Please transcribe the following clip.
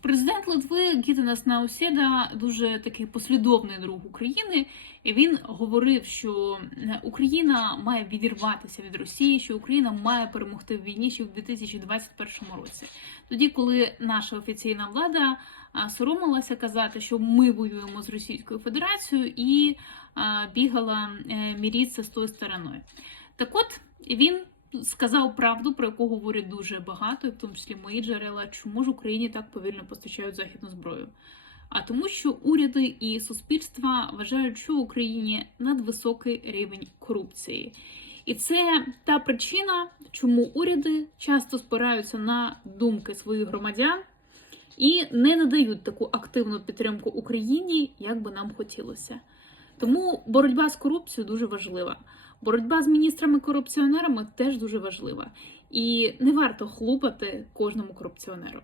Президент Литви Гітанас Науседа дуже такий послідовний друг України. І він говорив, що Україна має відірватися від Росії, що Україна має перемогти в війні ще в 2021 році. Тоді, коли наша офіційна влада соромилася казати, що ми воюємо з Російською Федерацією, і бігала е, мірітися з тою стороною. Так от він сказав правду, про яку говорять дуже багато, в тому числі мої джерела, чому ж Україні так повільно постачають західну зброю. А тому, що уряди і суспільства вважають, що в Україні надвисокий рівень корупції. І це та причина, чому уряди часто спираються на думки своїх громадян і не надають таку активну підтримку Україні, як би нам хотілося. Тому боротьба з корупцією дуже важлива. Боротьба з міністрами-корупціонерами теж дуже важлива. І не варто хлупати кожному корупціонеру.